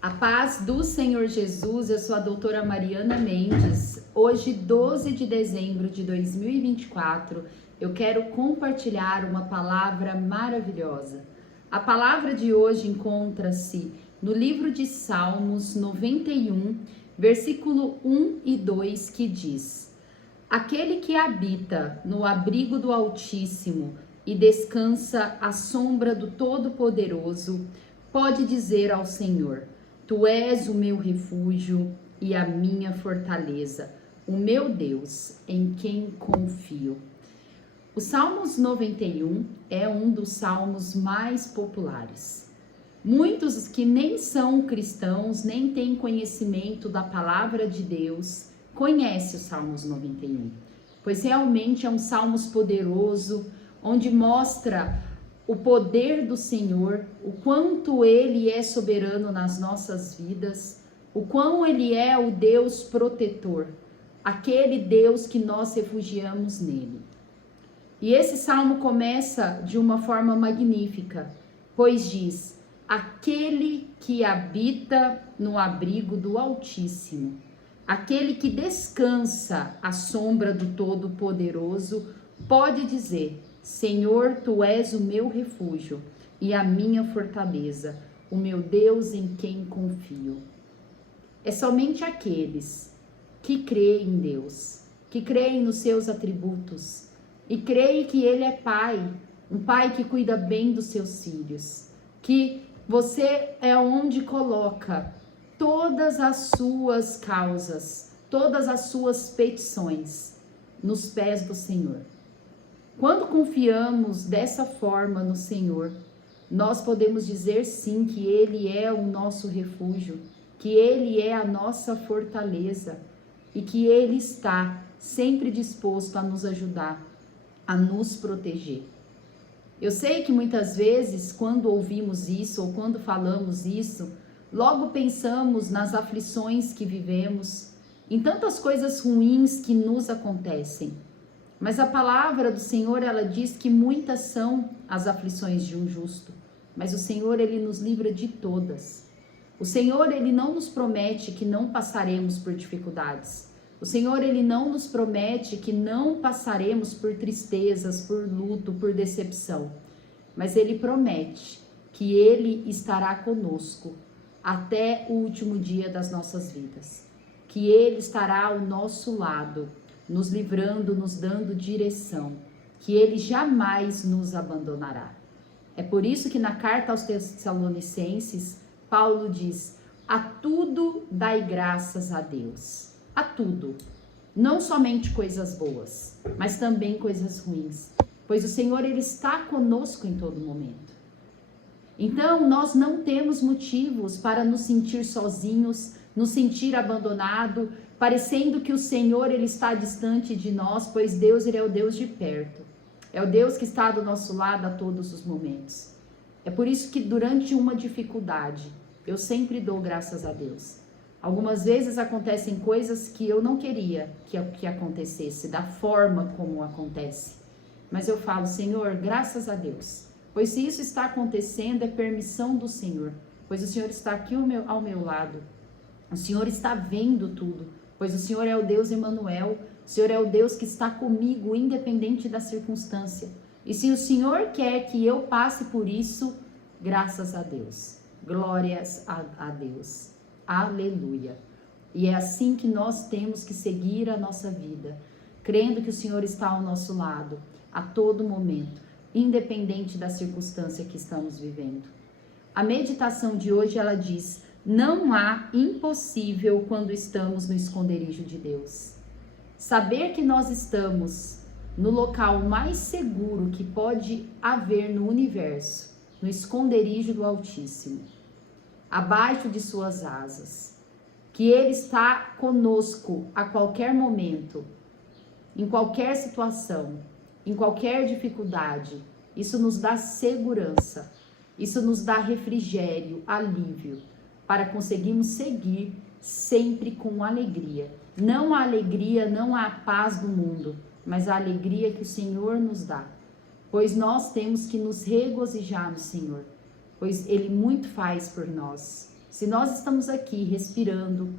A paz do Senhor Jesus, eu sou a doutora Mariana Mendes. Hoje, 12 de dezembro de 2024, eu quero compartilhar uma palavra maravilhosa. A palavra de hoje encontra-se no livro de Salmos 91, versículo 1 e 2, que diz: Aquele que habita no abrigo do Altíssimo e descansa à sombra do Todo-Poderoso, pode dizer ao Senhor: Tu és o meu refúgio e a minha fortaleza, o meu Deus, em quem confio. O Salmos 91 é um dos salmos mais populares. Muitos que nem são cristãos, nem têm conhecimento da palavra de Deus, conhecem o Salmos 91, pois realmente é um salmo poderoso, onde mostra o poder do Senhor, o quanto Ele é soberano nas nossas vidas, o quão Ele é o Deus protetor, aquele Deus que nós refugiamos nele. E esse salmo começa de uma forma magnífica, pois diz: aquele que habita no abrigo do Altíssimo, aquele que descansa à sombra do Todo-Poderoso, pode dizer: Senhor, Tu és o meu refúgio e a minha fortaleza, o meu Deus em quem confio. É somente aqueles que creem em Deus, que creem nos seus atributos e creem que Ele é Pai, um Pai que cuida bem dos seus filhos, que você é onde coloca todas as suas causas, todas as suas petições nos pés do Senhor. Quando confiamos dessa forma no Senhor, nós podemos dizer sim que Ele é o nosso refúgio, que Ele é a nossa fortaleza e que Ele está sempre disposto a nos ajudar, a nos proteger. Eu sei que muitas vezes, quando ouvimos isso ou quando falamos isso, logo pensamos nas aflições que vivemos, em tantas coisas ruins que nos acontecem. Mas a palavra do Senhor, ela diz que muitas são as aflições de um justo, mas o Senhor, Ele nos livra de todas. O Senhor, Ele não nos promete que não passaremos por dificuldades. O Senhor, Ele não nos promete que não passaremos por tristezas, por luto, por decepção. Mas Ele promete que Ele estará conosco até o último dia das nossas vidas. Que Ele estará ao nosso lado, nos livrando, nos dando direção, que Ele jamais nos abandonará. É por isso que na carta aos Tessalonicenses, Paulo diz: a tudo dai graças a Deus. A tudo. Não somente coisas boas, mas também coisas ruins. Pois o Senhor, Ele está conosco em todo momento. Então, nós não temos motivos para nos sentir sozinhos, nos sentir abandonado, parecendo que o Senhor, Ele está distante de nós, pois Deus, Ele é o Deus de perto. É o Deus que está do nosso lado a todos os momentos. É por isso que durante uma dificuldade, eu sempre dou graças a Deus. Algumas vezes acontecem coisas que eu não queria que acontecesse, da forma como acontece. Mas eu falo: Senhor, graças a Deus. Pois se isso está acontecendo, é permissão do Senhor. Pois o Senhor está aqui ao meu lado. O Senhor está vendo tudo. Pois o Senhor é o Deus Emanuel, o Senhor é o Deus que está comigo, independente da circunstância. E se o Senhor quer que eu passe por isso, graças a Deus, glórias a Deus, aleluia. E é assim que nós temos que seguir a nossa vida, crendo que o Senhor está ao nosso lado, a todo momento, independente da circunstância que estamos vivendo. A meditação de hoje, ela diz: não há impossível quando estamos no esconderijo de Deus. Saber que nós estamos no local mais seguro que pode haver no universo, no esconderijo do Altíssimo, abaixo de suas asas, que Ele está conosco a qualquer momento, em qualquer situação, em qualquer dificuldade, isso nos dá segurança, isso nos dá refrigério, alívio, para conseguirmos seguir sempre com alegria. Não a alegria, não a paz do mundo, mas a alegria que o Senhor nos dá. Pois nós temos que nos regozijar no Senhor, pois Ele muito faz por nós. Se nós estamos aqui respirando,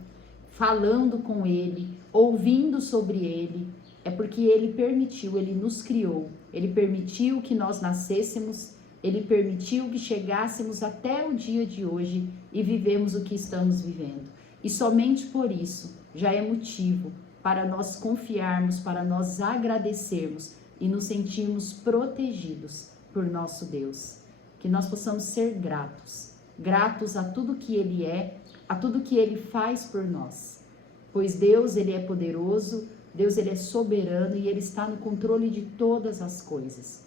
falando com Ele, ouvindo sobre Ele, é porque Ele permitiu, Ele nos criou, Ele permitiu que nós nascêssemos, Ele permitiu que chegássemos até o dia de hoje e vivemos o que estamos vivendo. E somente por isso já é motivo para nós confiarmos, para nós agradecermos e nos sentirmos protegidos por nosso Deus. Que nós possamos ser gratos, gratos a tudo que Ele é, a tudo que Ele faz por nós. Pois Deus, Ele é poderoso, Deus, Ele é soberano e Ele está no controle de todas as coisas.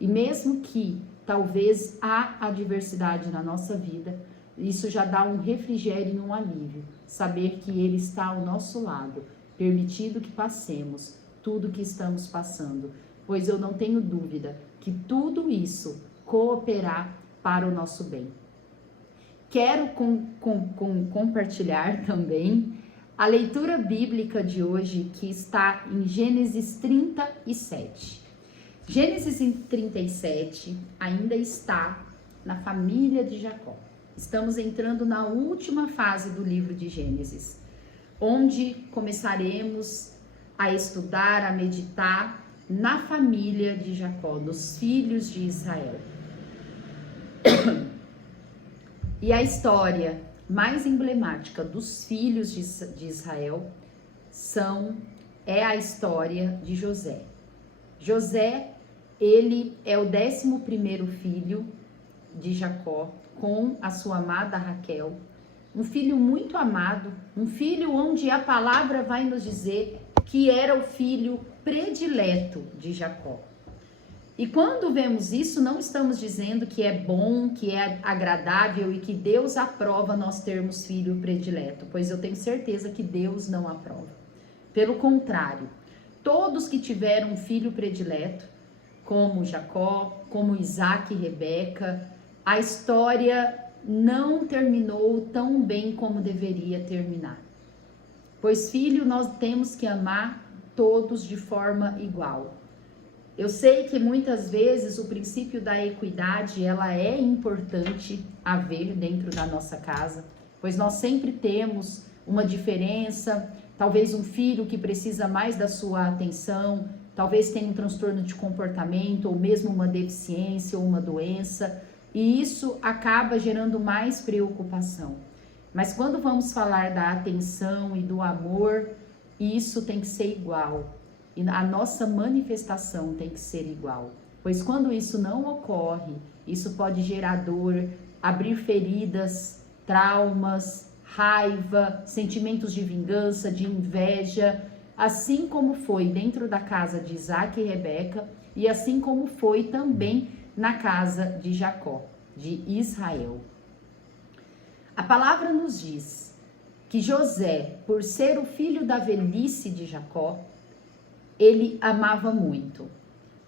E mesmo que talvez há adversidade na nossa vida, isso já dá um refrigério e um alívio, saber que Ele está ao nosso lado, permitindo que passemos tudo que estamos passando, pois eu não tenho dúvida que tudo isso cooperar para o nosso bem. Quero compartilhar também a leitura bíblica de hoje, que está em Gênesis 37. Gênesis 37 ainda está na família de Jacó. Estamos entrando na última fase do livro de Gênesis, onde começaremos a estudar, a meditar na família de Jacó, nos filhos de Israel. E a história mais emblemática dos filhos de Israel é a história de José. José, ele é o 11º filho de Jacó, com a sua amada Raquel, um filho muito amado, um filho onde a palavra vai nos dizer que era o filho predileto de Jacó. E quando vemos isso, não estamos dizendo que é bom, que é agradável e que Deus aprova nós termos filho predileto, pois eu tenho certeza que Deus não aprova. Pelo contrário, todos que tiveram um filho predileto, como Jacó, como Isaac e Rebeca, a história não terminou tão bem como deveria terminar. Pois filho, nós temos que amar todos de forma igual. Eu sei que muitas vezes o princípio da equidade, ela é importante haver dentro da nossa casa, pois nós sempre temos uma diferença, talvez um filho que precisa mais da sua atenção, talvez tenha um transtorno de comportamento, ou mesmo uma deficiência ou uma doença, e isso acaba gerando mais preocupação. Mas quando vamos falar da atenção e do amor, isso tem que ser igual. E a nossa manifestação tem que ser igual. Pois quando isso não ocorre, isso pode gerar dor, abrir feridas, traumas, raiva, sentimentos de vingança, de inveja, assim como foi dentro da casa de Isaac e Rebeca, e assim como foi também na casa de Jacó, de Israel. A palavra nos diz que José, por ser o filho da velhice de Jacó, ele amava muito.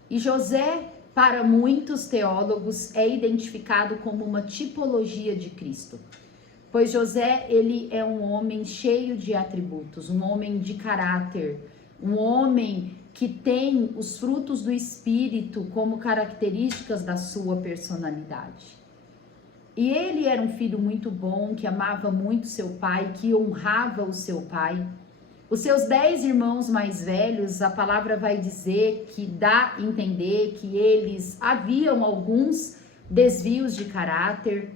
E José, para muitos teólogos, é identificado como uma tipologia de Cristo. Pois José, ele é um homem cheio de atributos, um homem de caráter, um homem que tem os frutos do Espírito como características da sua personalidade. E ele era um filho muito bom, que amava muito seu pai, que honrava o seu pai. Os seus 10 irmãos mais velhos, a palavra vai dizer que dá a entender que eles haviam alguns desvios de caráter,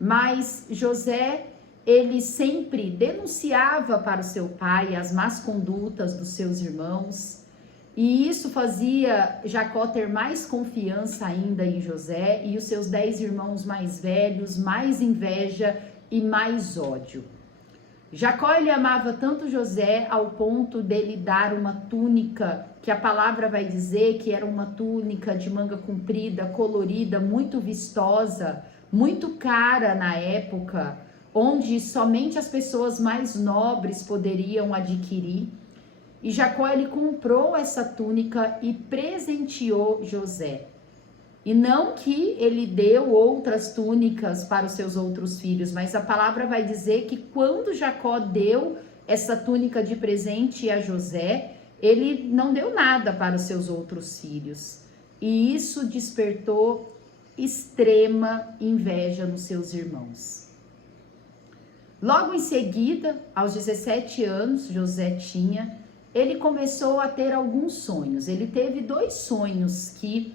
mas José, ele sempre denunciava para o seu pai as más condutas dos seus irmãos, e isso fazia Jacó ter mais confiança ainda em José, e os seus 10 irmãos mais velhos, mais inveja e mais ódio. Jacó, ele amava tanto José ao ponto dele dar uma túnica, que a palavra vai dizer que era uma túnica de manga comprida, colorida, muito vistosa, muito cara na época, onde somente as pessoas mais nobres poderiam adquirir. E Jacó, ele comprou essa túnica e presenteou José. E não que ele deu outras túnicas para os seus outros filhos, mas a palavra vai dizer que quando Jacó deu essa túnica de presente a José, ele não deu nada para os seus outros filhos. E isso despertou extrema inveja nos seus irmãos. Logo em seguida, aos 17 anos, ele começou a ter alguns sonhos. Ele teve 2 sonhos que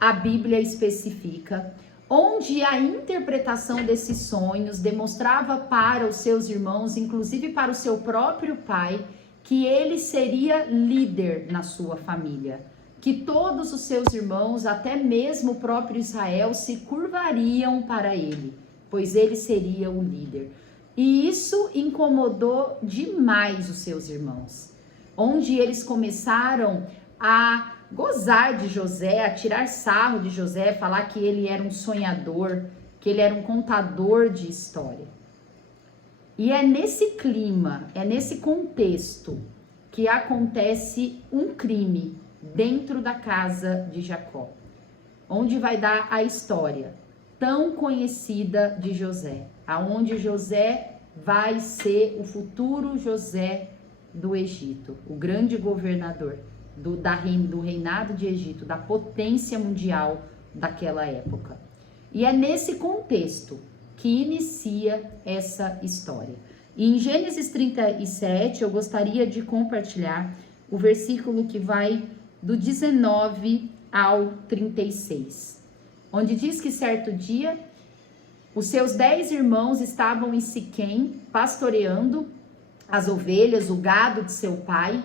a Bíblia especifica, onde a interpretação desses sonhos demonstrava para os seus irmãos, inclusive para o seu próprio pai, que ele seria líder na sua família, que todos os seus irmãos, até mesmo o próprio Israel, se curvariam para ele, pois ele seria o líder. E isso incomodou demais os seus irmãos, onde eles começaram a gozar de José, a tirar sarro de José, falar que ele era um sonhador, que ele era um contador de história. E é nesse clima, é nesse contexto que acontece um crime dentro da casa de Jacó, onde vai dar a história tão conhecida de José, aonde José vai ser o futuro José do Egito, o grande governador do reinado de Egito, da potência mundial daquela época. E é nesse contexto que inicia essa história. E em Gênesis 37, eu gostaria de compartilhar o versículo que vai do 19 ao 36, onde diz que certo dia os seus 10 irmãos estavam em Siquém pastoreando as ovelhas, o gado de seu pai.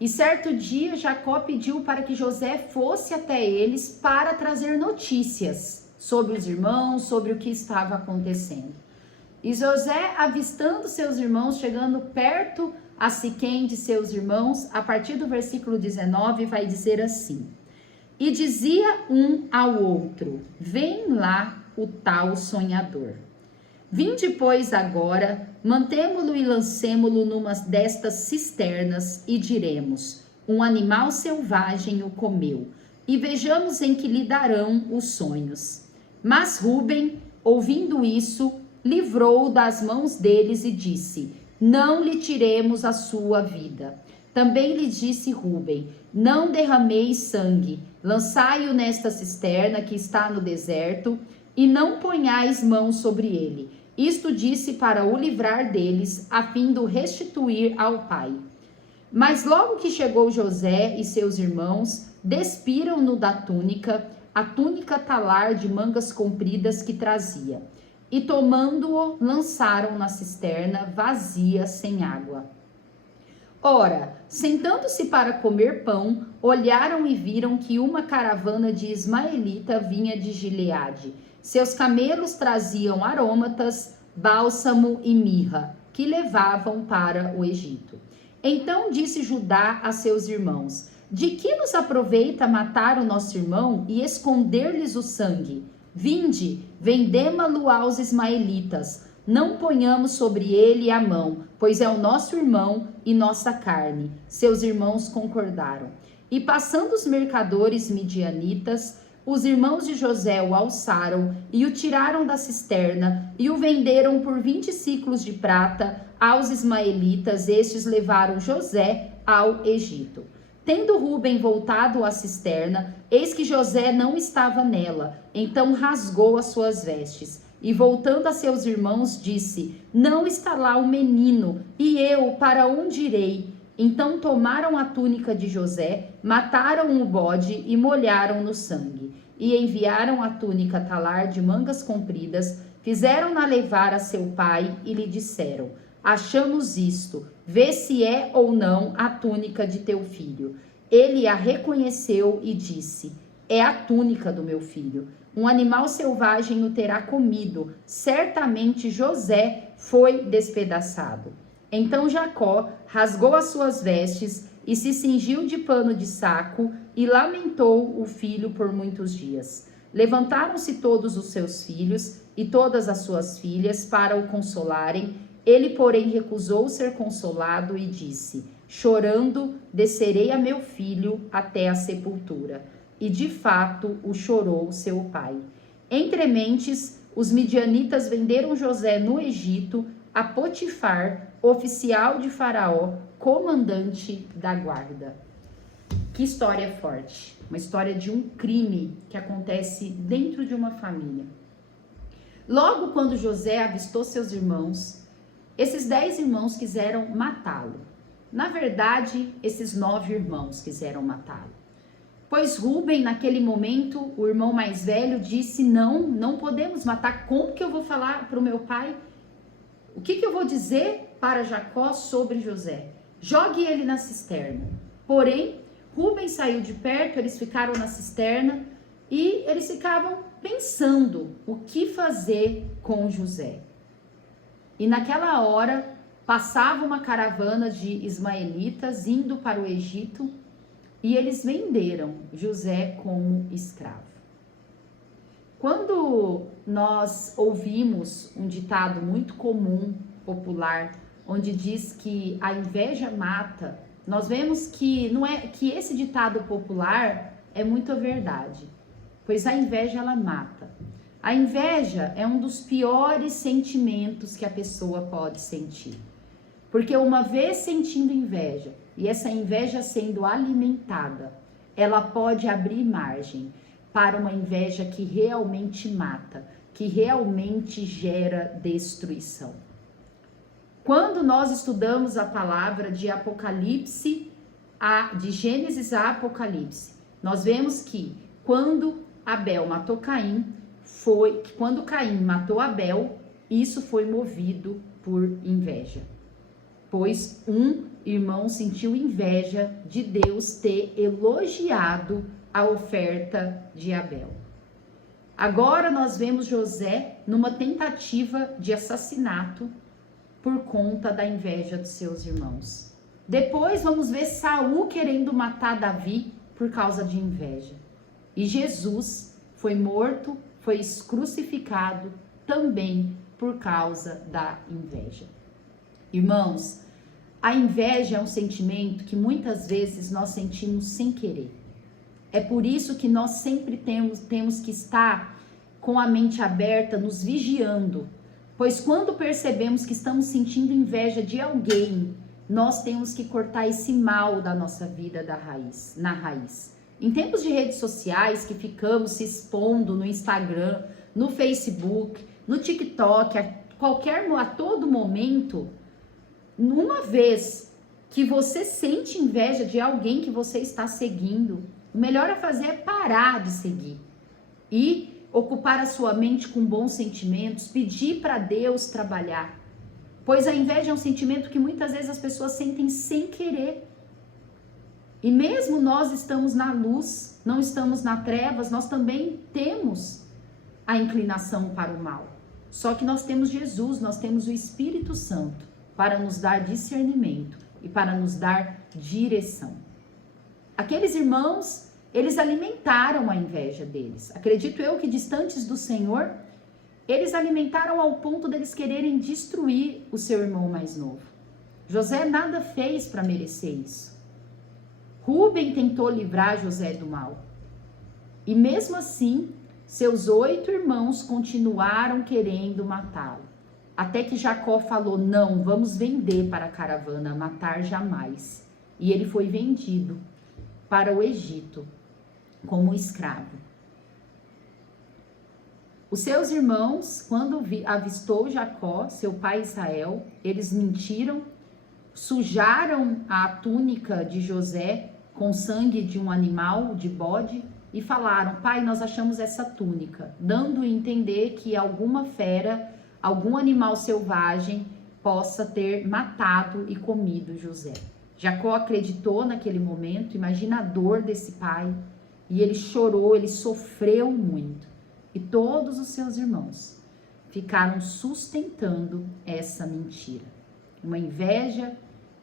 E certo dia Jacó pediu para que José fosse até eles para trazer notícias sobre os irmãos, sobre o que estava acontecendo. E José, avistando seus irmãos, chegando perto a Siquém de seus irmãos, a partir do versículo 19, vai dizer assim: E dizia um ao outro: Vem lá o tal sonhador. Vinde, pois, agora, mantemo-lo e lancemo-lo numa destas cisternas, e diremos: um animal selvagem o comeu, e vejamos em que lhe darão os sonhos. Mas Rúben, ouvindo isso, livrou-o das mãos deles e disse: não lhe tiremos a sua vida. Também lhe disse Rúben: não derrameis sangue, lançai-o nesta cisterna que está no deserto, e não ponhais mão sobre ele. Isto disse para o livrar deles, a fim de o restituir ao pai. Mas logo que chegou José e seus irmãos, despiram-no da túnica, a túnica talar de mangas compridas que trazia, e tomando-o, lançaram na cisterna vazia, sem água. Ora, sentando-se para comer pão, olharam e viram que uma caravana de ismaelita vinha de Gileade. Seus camelos traziam aromatas, bálsamo e mirra, que levavam para o Egito. Então disse Judá a seus irmãos: de que nos aproveita matar o nosso irmão e esconder-lhes o sangue? Vinde, vendema-lo aos ismaelitas, não ponhamos sobre ele a mão, pois é o nosso irmão e nossa carne. Seus irmãos concordaram. E passando os mercadores midianitas, os irmãos de José o alçaram e o tiraram da cisterna e o venderam por 20 siclos de prata aos ismaelitas. Estes levaram José ao Egito. Tendo Rúben voltado à cisterna, eis que José não estava nela. Então rasgou as suas vestes e, voltando a seus irmãos, disse: não está lá o menino, e eu para onde irei? Então tomaram a túnica de José, mataram o bode e molharam no sangue. E enviaram a túnica talar de mangas compridas, fizeram-na levar a seu pai e lhe disseram: achamos isto, vê se é ou não a túnica de teu filho. Ele a reconheceu e disse: é a túnica do meu filho. Um animal selvagem o terá comido, certamente José foi despedaçado. Então Jacó rasgou as suas vestes e se cingiu de pano de saco e lamentou o filho por muitos dias. Levantaram-se todos os seus filhos e todas as suas filhas para o consolarem. Ele, porém, recusou ser consolado e disse: chorando, descerei a meu filho até a sepultura. E de fato o chorou seu pai. Entrementes, os midianitas venderam José no Egito a Potifar, oficial de Faraó, comandante da guarda. Que história forte! Uma história de um crime que acontece dentro de uma família. Logo quando José avistou seus irmãos, Esses 10 irmãos quiseram matá-lo. Na verdade, esses 9 irmãos quiseram matá-lo. Pois Rúben, naquele momento, o irmão mais velho, disse: não podemos matar. Como que eu vou falar para o meu pai? O que eu vou dizer para Jacó sobre José? Jogue ele na cisterna. Porém, Rúben saiu de perto, eles ficaram na cisterna e eles ficavam pensando o que fazer com José. E naquela hora, passava uma caravana de ismaelitas indo para o Egito e eles venderam José como escravo. Quando nós ouvimos um ditado muito comum, popular, onde diz que a inveja mata, nós vemos que não é que esse ditado popular é muito verdade, pois a inveja ela mata. A inveja é um dos piores sentimentos que a pessoa pode sentir. Porque uma vez sentindo inveja, e essa inveja sendo alimentada, ela pode abrir margem para uma inveja que realmente mata, que realmente gera destruição. Quando nós estudamos a palavra de Apocalipse, de Gênesis a Apocalipse, nós vemos que quando Abel matou Caim, quando Caim matou Abel, isso foi movido por inveja. Pois um irmão sentiu inveja de Deus ter elogiado a oferta de Abel. Agora nós vemos José numa tentativa de assassinato por conta da inveja dos seus irmãos. Depois vamos ver Saul querendo matar Davi por causa de inveja. E Jesus foi morto, foi crucificado também por causa da inveja. Irmãos, a inveja é um sentimento que muitas vezes nós sentimos sem querer. É por isso que nós sempre temos que estar com a mente aberta, nos vigiando. Pois quando percebemos que estamos sentindo inveja de alguém, nós temos que cortar esse mal da nossa vida na raiz. Em tempos de redes sociais que ficamos se expondo no Instagram, no Facebook, no TikTok, a todo momento, uma vez que você sente inveja de alguém que você está seguindo, o melhor a fazer é parar de seguir e ocupar a sua mente com bons sentimentos, pedir para Deus trabalhar. Pois a inveja é um sentimento que muitas vezes as pessoas sentem sem querer. E mesmo nós estamos na luz, não estamos nas trevas, nós também temos a inclinação para o mal. Só que nós temos Jesus, nós temos o Espírito Santo para nos dar discernimento e para nos dar direção. Aqueles irmãos, eles alimentaram a inveja deles. Acredito eu que distantes do Senhor, eles alimentaram ao ponto deles quererem destruir o seu irmão mais novo. José nada fez para merecer isso. Rúben tentou livrar José do mal. E mesmo assim, seus 8 irmãos continuaram querendo matá-lo. Até que Jacó falou: não, vamos vender para a caravana, matar jamais. E ele foi vendido para o Egito como escravo. Os seus irmãos, quando avistou Jacó, seu pai Israel, eles mentiram, sujaram a túnica de José com sangue de um animal, de bode, e falaram: pai, nós achamos essa túnica, dando a entender que alguma fera, algum animal selvagem possa ter matado e comido José. Jacó acreditou naquele momento, imagina a dor desse pai, e ele chorou, ele sofreu muito. E todos os seus irmãos ficaram sustentando essa mentira. Uma inveja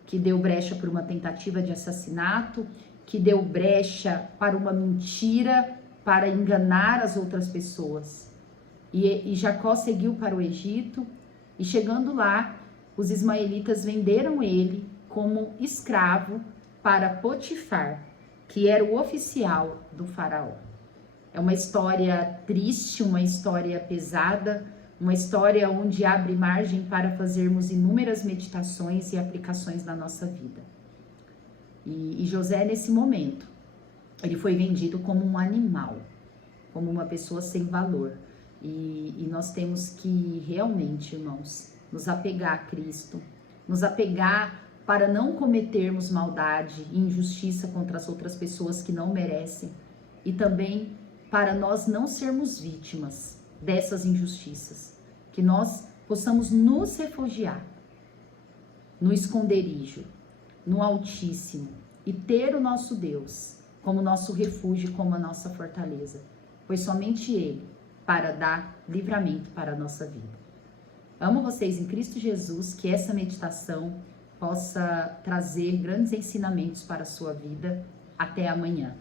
que deu brecha para uma tentativa de assassinato, que deu brecha para uma mentira, para enganar as outras pessoas. E Jacó seguiu para o Egito, e chegando lá, os ismaelitas venderam ele como escravo para Potifar, que era o oficial do faraó. É uma história triste, uma história pesada, uma história onde abre margem para fazermos inúmeras meditações e aplicações na nossa vida. E José, nesse momento, ele foi vendido como um animal, como uma pessoa sem valor. E nós temos que realmente, irmãos, nos apegar a Cristo, nos apegar para não cometermos maldade e injustiça contra as outras pessoas que não merecem e também para nós não sermos vítimas dessas injustiças, que nós possamos nos refugiar no esconderijo, no Altíssimo e ter o nosso Deus como nosso refúgio, como a nossa fortaleza, pois somente Ele para dar livramento para a nossa vida. Amo vocês em Cristo Jesus, que essa meditação possa trazer grandes ensinamentos para a sua vida. Até amanhã.